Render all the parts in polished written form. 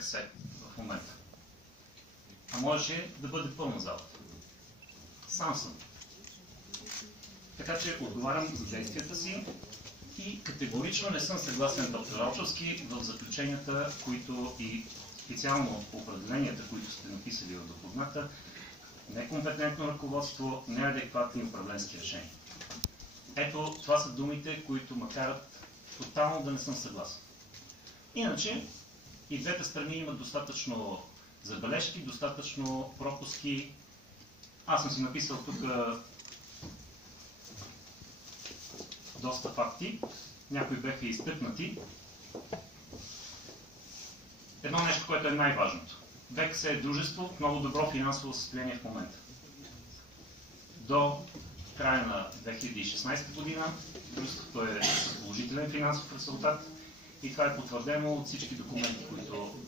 БКС в момента. А можеше да бъде пълна залата. Сам съм. Така че отговарям за действията си и категорично не съм съгласен, доктор Алчовски, в заключенията, които и специално определенията, които сте написали в докладната, некомпетентно ръководство, неадекватни управленски решения. Ето, това са думите, които ме карат тотално да не съм съгласен. Иначе, и двете страни имат достатъчно забележки, достатъчно пропуски. Аз съм си написал тук доста факти, някои бяха изтъкнати. Едно нещо, което е най-важното. БКС е дружество в много добро финансово състояние в момента. До края на 2016 година дружеството е с положителен финансов резултат и това е потвърдено от всички документи, които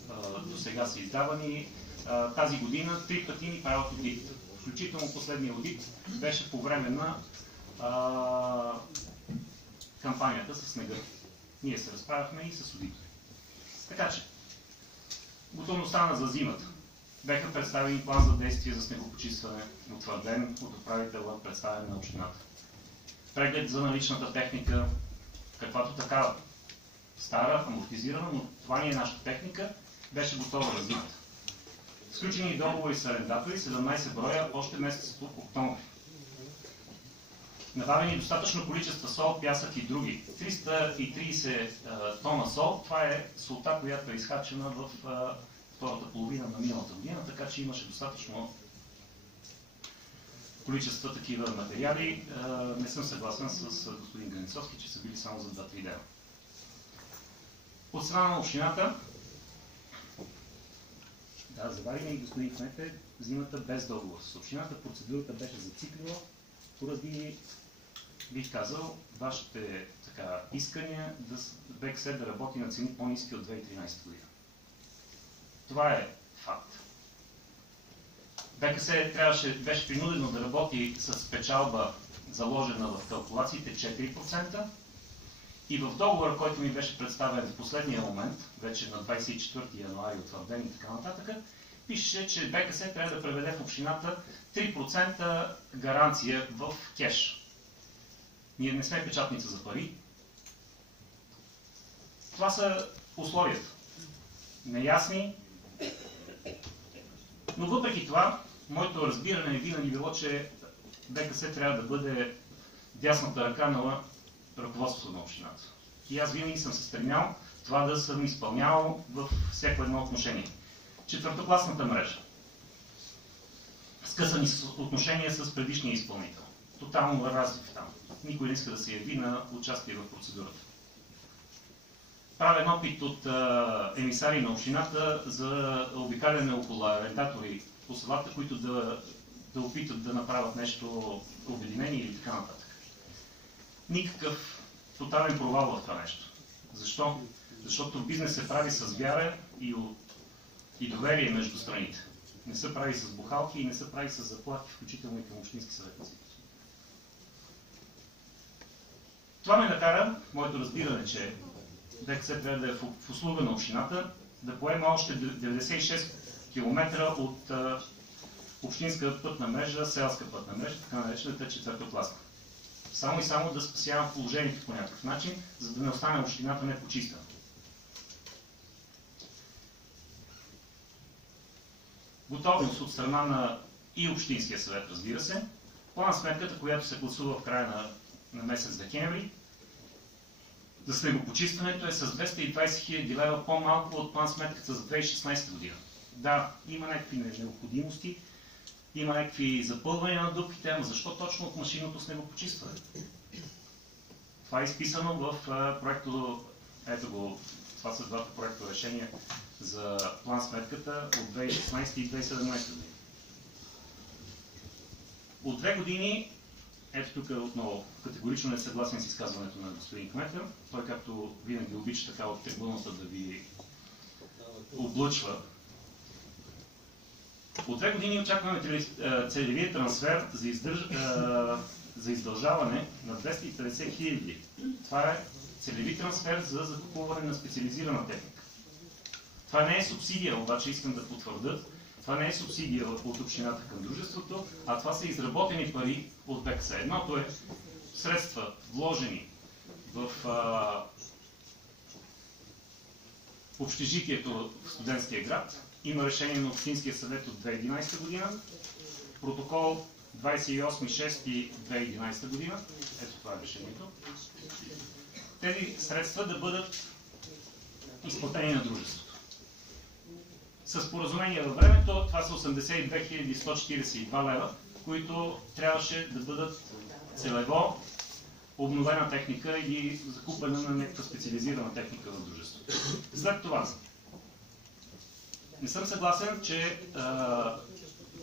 до сега са издавани. Тази година 3 пъти ни правят одит. Включително последния одит беше по време на кампанията с снега. Ние се разправяхме и с одитори. Така че, готовността за зимата. Беха представени план за действие за снегопочистване, утвърден от управителя, представен на общината. Преглед за наличната техника, каквато такава. Стара, амортизирана, но това не е нашата техника, беше готова за зимата. Сключени договори с арендатори, 17 броя, още месец октомври. Набавени достатъчно количество сол, пясък и други. 330 тона сол, това е солта, която е изхарчена в втората половина на миналата година, така че имаше достатъчно количество такива материали. Не съм съгласен с господин Ганицовски, че са били само за 2-3 дена. От страна на общината, да, заварим и господин кмете, зимата без договор с общината. Процедурата беше зациклила поради, бих казал, вашите искания да БКС да работи на цени по-ниски от 2013 година. Това е факт. БКС беше принудено да работи с печалба, заложена в калкулациите 4%, и в договора, който ми беше представен в последния момент, вече на 24 януари утвърден и така нататък, пишеше, че БКС трябва да преведе в общината 3% гаранция в кеш. Ние не сме печатница за пари. Това са условията. Неясни. Но въпреки това, моето разбиране е винаги било, че БКС трябва да бъде дясната ръка на ръководството на общината. И аз винаги съм се стремял това да съм изпълнявал във всяко едно отношение. Четвъртокласната мрежа. Скъсани отношения с предишния изпълнител. Тотално разлив там. Никой не иска да се яви на участие в процедурата. Правен опит от емисари на общината за обикаляне около арендатори по селата, които да опитат да направят нещо обединение или така нататък. Никакъв тотален провал в това нещо. Защо? Защото бизнес се прави с вяра и доверие между страните. Не се прави с бухалки и не се прави с заплахи, включително и към общински съветници. Това ме накара, моето разбиране, че БКС трябва да е в услуга на общината, да поема още 96 км от общинска пътна мрежа, селска пътна мрежа, така наречената четвъртокласна. Само и само да спасявам положението по някакъв начин, за да не остане общината непочистена. Готовност от страна на и Общинския съвет, разбира се. План сметката, която се гласува в края на месец декември, за снегопочистването е с 220 000 лева по-малко от план сметката за 2016 година. Да, има някакви необходимости, има някакви запълвания на дупките, но защо точно от машинното снегопочистване? Това е изписано в проекто, ето го, това са двата проекта решения за план сметката от 2016 и 2017 година. От 2 години, ето тук отново категорично не съгласен с изказването на господин кмета. Той, както винаги обича така от трибуната да ви облъчва. От 2 години очакваме целевия трансфер за издължаване на 250 000. Това е целеви трансфер за закупуване на специализирана техника. Това не е субсидия, обаче искам да потвърдя. Това не е субсидия от общината към дружеството, а това са изработени пари от БКС. Едното е средства вложени в общежитието в Студентския град. Има решение на Общинския съвет от 2011 година. Протокол 28.6.2011 година. Ето това е решението. Тези средства да бъдат изплатени на дружеството. С споразумение във времето, това са 82 142 лева, които трябваше да бъдат целево обновена техника или закупване на някаква специализирана техника в дружеството. След това, не съм съгласен, че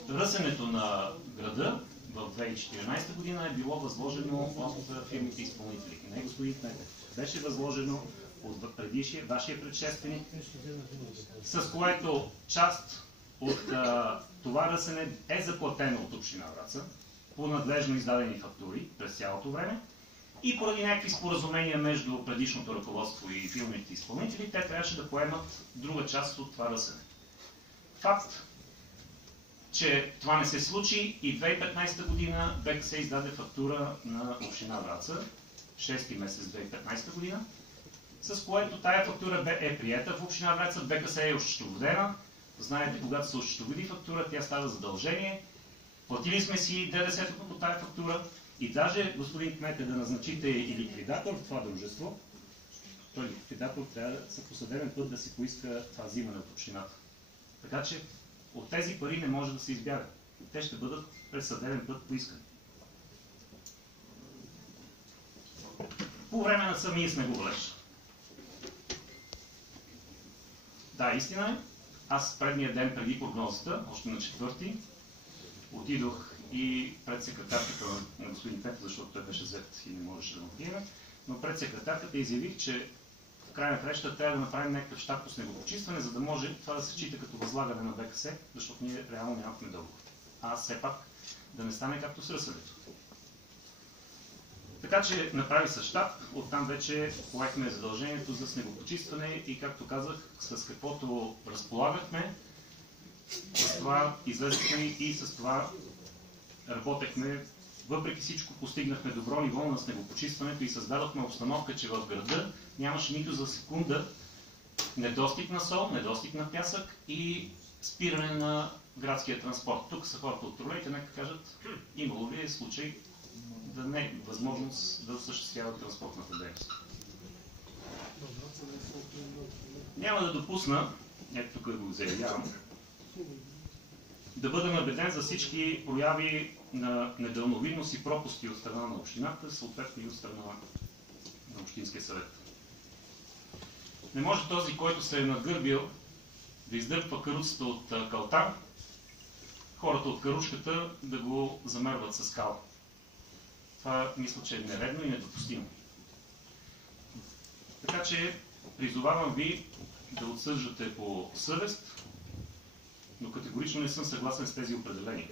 ръсенето на града в 2014 година е било възложено от фирмите изпълнители. Не, господин Кметов. Беше възложено от вашия предшественик, с което част от това ръсене е заплатено от община Враца по надлежно издадени фактури през цялото време и поради някакви споразумения между предишното ръководство и фирмите изпълнители, те трябваше да поемат друга част от това ръсене. Факт, че това не се случи и 2015 година БКС издаде фактура на община Враца, 6 месец 2015 година, с което тая фактура е приета в община Враца, БКС е осчетоводена. Знаете, когато се осчетоводи фактура, тя става задължение. Платили сме си ДДС-то по тая фактура и даже, господин Кмете, да назначите и ликвидатор в това дружество, той ликвидатор трябва по съдебен път да си поиска това взимане от общината. Така че от тези пари не може да се избяга. Те ще бъдат през съдебен път поискани. По време на самия снеговалеж. Да, истина е. Аз предния ден преди прогнозата, още на 4-ти, отидох и пред секретарката на господин Петър, защото той беше зет и не можеше да му приеме, но пред секретарката изявих, че в край на кращата трябва да направим някакъв щаб по снегопочистване, за да може това да се счита като възлагане на БКС, защото ние реално нямахме договор. А все пак да не стане както с ръсенето. Така че направи се щаб, оттам вече поехме задължението за снегопочистване и, както казах, с каквото разполагахме, с това излезахме и с това работехме. Въпреки всичко постигнахме добро ниво на снегопочистването и създадохме обстановка, че в града нямаше нито за секунда недостиг на сол, недостиг на пясък и спиране на градския транспорт. Тук са хората от тролейте, нека кажат, имало ли е случай да не е възможност да осъществява транспортната дейност. Няма да допусна, ето тук го заявявам, да бъда набеден за всички прояви на недълновидност и пропуски от страна на общината, съответно и от страна на Общинския съвет. Не може този, който се е надгърбил да издърпва каруцата от калта, хората от каручката да го замерват с кал. Това мисля, че е нередно и недопустимо. Така че призовавам ви да отсъждате по съвест, но категорично не съм съгласен с тези определения.